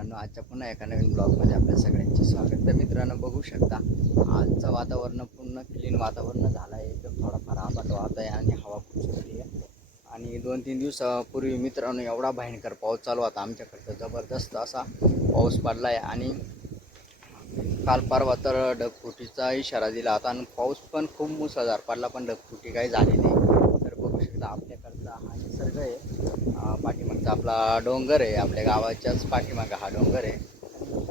मित्रांनो, आजच्या पुन्हा एका नवीन ब्लॉगमध्ये आपल्या सगळ्यांचे स्वागत. तर मित्रांनो, बघू शकता आजचं वातावरण पूर्ण क्लीन वातावरण झालं आहे. एकदम थोडाफार आभाळ वाहत आहे आणि हवा खूप सुटली आहे. आणि 2-3 दिवसापूर्वी मित्रांनो एवढा भयंकर पाऊस चालू होता आमच्याकडं, जबरदस्त असा पाऊस पडला आहे. आणि काल परवा तर ढगफुटीचा इशारा दिला होता आणि पाऊस पण खूप मुसळधार पडला, पण ढगफुटी काही झाली नाही. तर बघू शकता आपल्याकडचा हा निसर्ग आहे. पाठीमागचा आपला डोंगर आहे, आपल्या गावाच्याच पाठीमागं हा डोंगर आहे.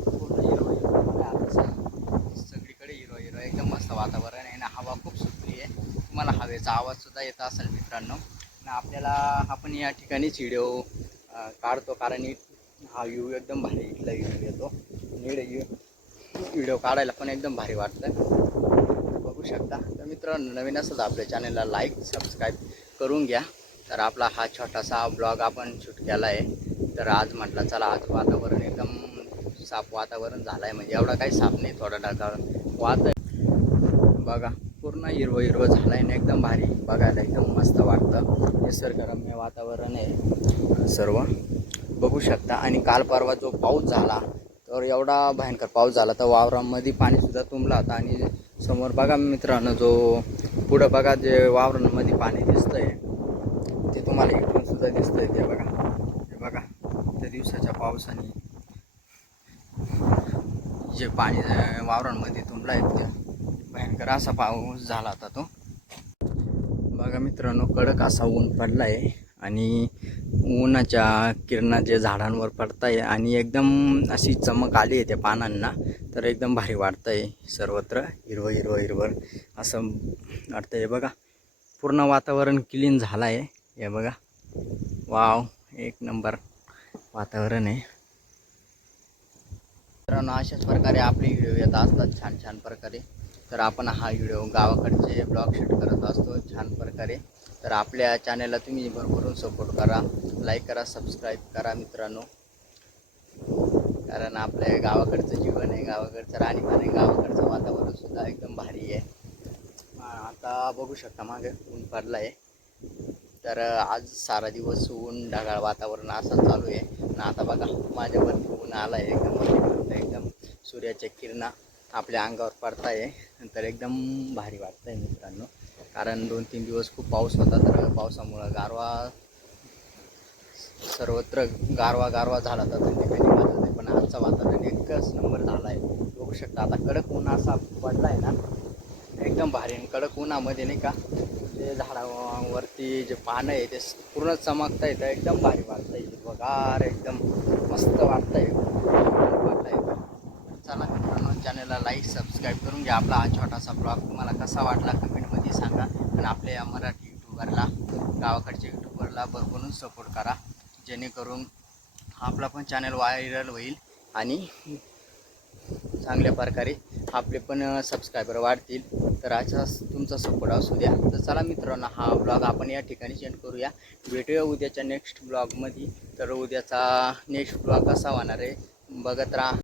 पूर्ण हिरवं हिरवं आता सगळीकडे हिरवं हिरवं एकदम मस्त वातावरण आहे ना. हवा खूप सुटली आहे. तुम्हाला हवेचा आवाजसुद्धा येत असेल मित्रांनो. आणि आपल्याला आपण या ठिकाणीच व्हिडिओ काढतो, कारण हा व्ह्यू एकदम भारी इथला व्ह्यू येतो. व्हिडिओ काढायला पण एकदम भारी वाटतं. बघू शकता. तर मित्रांनो, नवीन असेल तर आपल्या चॅनलला लाईक सबस्क्राईब करून घ्या. तर आपला हा छोटासा ब्लॉग आपण शूट केला आहे. तर आज म्हटलं चला, आज वातावरण एकदम साफ वातावरण झालं आहे. म्हणजे एवढा काही साफ नाही, थोडा ढगाळ वात आहे बघा. पूर्ण हिरवं हिरवं झालं आहे ना, एकदम भारी बघायला एकदम मस्त वाटतं. निसर्गरम्य वातावरण आहे सर्व, बघू शकता. आणि काल परवा जो पाऊस झाला तर एवढा भयंकर पाऊस झाला तर वावरांमध्ये पाणीसुद्धा तुंबला होता. आणि समोर बघा मित्रांनो, जो पुढं बघा जे वावरांमध्ये पाणी दिसतंय ते तुम्हाला इकडून सुद्धा दिसतंय. ते बघा, हे बघा, त्या दिवसाच्या पावसाने जे पाणी वावरांमध्ये तुंबलं आहे ते भयंकर असा पाऊस झाला होता तो. बघा मित्रांनो, कडक असा ऊन पडला आहे आणि उन्हाच्या किरणात जे झाडांवर पडत आहे आणि एकदम अशी चमक आली आहे त्या पानांना. तर एकदम भारी वाटतं आहे. सर्वत्र हिरवं हिरवं हिरवं असं वाटतं आहे. बघा, पूर्ण वातावरण क्लीन झालं आहे. हे बघा, वाव, एक नंबर वातावरण आहे. मित्रांनो, अशाच प्रकारे आपले व्हिडिओ येत असतात छान छान प्रकारे. तर आपण हा व्हिडिओ गावाकडचे ब्लॉग शूट करत असतो छान प्रकारे. तर आपल्या चॅनलला तुम्ही भरभरून सपोर्ट करा, लाईक करा, सबस्क्राईब करा मित्रांनो. कारण आपल्या गावाकडचं जीवन आहे, गावाकडचं राहणीमान आहे, गावाकडचं वातावरणसुद्धा एकदम भारी आहे. आता बघू शकता मागे ऊन पडलं आहे. तर आज सारा दिवस ऊन ढगाळ वातावरण असं चालू आहे. आणि आता बघा माझ्यावरती ऊन आलं आहे, एकदम सूर्याच्या किरणा आपल्या अंगावर पडत आहे. तर एकदम भारी वाटतं आहे मित्रांनो. कारण 2-3 दिवस खूप पाऊस होता, तर पावसामुळं सर्वत्र गारवा झाला तर थंडी वाजत आहे. पण आजचं वातावरण एकच नंबर झालं आहे. बघू शकता आता कडक ऊन असा पडला आहे ना, एकदम भारी. कडक उन्हामध्ये नाही का, जे झाडावरती जे पानं आहे ते पूर्ण चमकतं आहे. तर एकदम भारी वाटतं आहे, बघार एकदम मस्त वाटतं आहे. चला मित्रांनो, चॅनलला लाईक सबस्क्राईब करून घ्या. आपला हा छोटासा ब्लॉग तुम्हाला कसा वाटला कमेंटमध्ये सांगा. आणि आपल्या या मराठी यूट्यूबरला, गावाकडच्या यूट्यूबरला भरभरून सपोर्ट करा, जेणेकरून आपला पण चॅनल व्हायरल होईल आणि चांगल्या प्रकारे आपले पण सबस्क्रायबर वाढतील. तर असाच तुमचा सपोर्ट असू द्या. तर चला मित्रांनो, हा ब्लॉग आपण या ठिकाणी सेंड करूया. भेटूया उद्याच्या नेक्स्ट ब्लॉगमध्ये. तर उद्याचा नेक्स्ट ब्लॉग कसा होणार आहे बघत राहा.